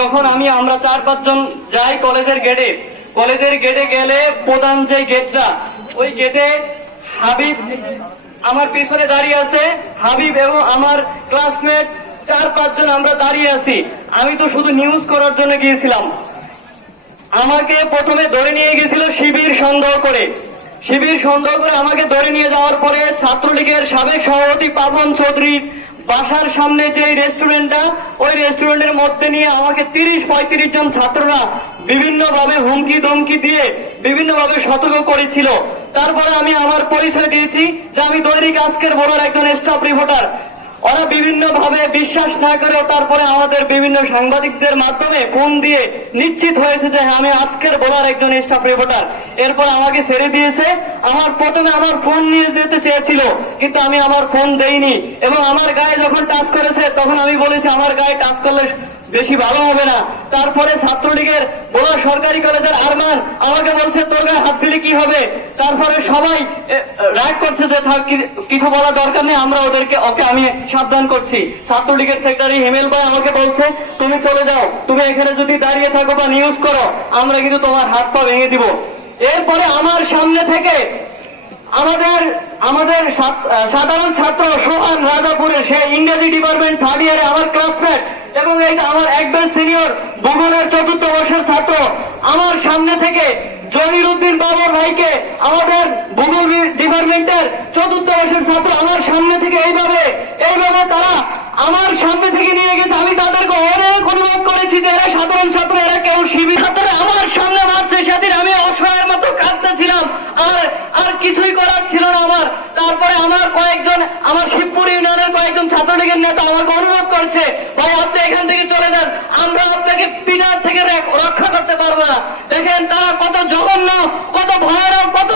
যখন আমরা 4-5 জন যাই কলেজের গেটে গেলে প্রধান যে গেটটা, ওই গেটে হাবিব আমার পিছনে দাঁড়িয়ে আছে। হাবিব এবং আমার ক্লাসমেট 4-5 জন আমরা দাঁড়িয়ে আছি। আমি তো শুধু নিউজ করার জন্য গিয়েছিলাম। আমাকে প্রথমে ধরে নিয়ে গেছিল শিবির সন্দেহ করে আমাকে ধরে নিয়ে যাওয়ার পরে ছাত্রলীগের সাবেক সভাপতি পাবন চৌধুরীর বাসার সামনে যে রেস্টুরেন্টটা, ওই রেস্টুরেন্টের মধ্যে নিয়ে আমাকে 30-35 জন ছাত্ররা বিভিন্নভাবে হুমকি ধমকি দিয়ে বিভিন্নভাবে সতর্ক করেছিল। তারপরে আমি আমার পরিচয় দিয়েছি যে আমি দৈনিক আজকের বলার একজন স্টাফ রিপোর্টার। ওরা বিভিন্ন ভাবে বিশ্বাস না করেও তারপরে আমাদের বিভিন্ন সাংবাদিকদের মাধ্যমে ফোন দিয়ে নিশ্চিত হয়েছে যে আমি আজকের বলার একজন স্টাফ রিপোর্টার। এরপর আমাকে ছেড়ে দিয়েছে। প্রথমে আমার ফোন নিয়ে যেতে চেয়েছিল, কিন্তু আমি আমার ফোন দেইনি এবং আমার গায়ে যখন টাচ করেছে তখন আমি বলেছি আমার গায়ে টাচ করলে বেশি ভালো হবে না। তারপরে ছাত্রলীগের বড় সরকারি কলেজের আরমান আমাকে বলছে তোর গায়ে হাত দিলে কি হবে। তারপরে সবাই রাগ করছে যে কিছু বলা দরকার নেই, আমরা ওকে আমি সাবধান করছি। ছাত্রলীগের সেক্রেটারি হেমেল ভাই আমাকে বলছে তুমি চলে যাও, তুমি এখানে যদি দাঁড়িয়ে থাকো বা নিউজ করো আমরা কিন্তু তোমার হাত পা ভেঙে দিব। এরপরে আমার সামনে থেকে আমাদের সাধারণ ছাত্র সোহান রাজাপুরের, সে ইংরেজি ডিপার্টমেন্ট 3rd ইয়ারে আমার ক্লাসমেট এবং এই আমার একবার সিনিয়র ভূগোলের 4th বর্ষের ছাত্র, আমার সামনে থেকে জহির উদ্দিন বাবর ভাইকে, আমাদের ভূগোল ডিপার্টমেন্টের 4th বর্ষের ছাত্র, আমার সামনে থেকে এইভাবে তারা আমার সামনে থেকে নিয়ে গেছে। আমি তাদেরকে অনেক অনুরোধ করেছি যে এরা সাধারণ ছাত্র, এরা কেউ শিবির ছাত্ররা আমার সামনে মারছে। সেদিন আমি অসহায়ের মতো কাঁদতেছিলাম, আর কিছুই করার ছিল না আমার। তারপরে আমার শিবপুর ইউনিয়নের কয়েকজন ছাত্রলীগের নেতা আমাকে অনুরোধ করছে ভাই আপনি এখান থেকে চলে যান, আমরা আপনাকে পিনার থেকে রক্ষা করতে পারবো না। দেখেন তারা কত জঘন্য, কত ভয়ানক, কত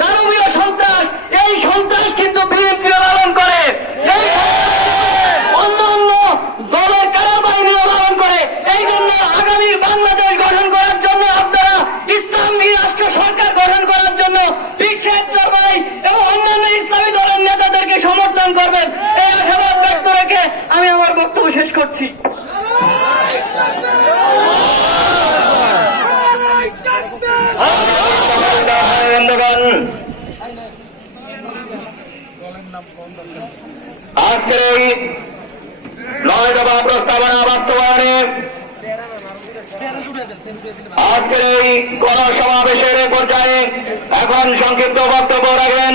দানবীয় সন্ত্রাস। এই সন্ত্রাস কিন্তু বিএনপি পালন করে, অন্যান্য দলের কারাবাহিনীও পালন করে। এই জন্য আগামী বাংলাদেশ গঠন করার জন্য আপনারা ইসলামী রাষ্ট্র সরকার গঠন করার জন্য ভাই এবং অন্যান্য ইসলামী দলের নেতাদেরকে সমর্থন করবেন, এই আশাবাদ ব্যক্ত রেখে আমি আমার বক্তব্য শেষ করছি। আজকের এই 9 দফা প্রস্তাবনা বাস্তবায়নে আজকের এই গণসমাবেশের পর্যায়ে এখন সংক্ষিপ্ত বক্তব্য রাখবেন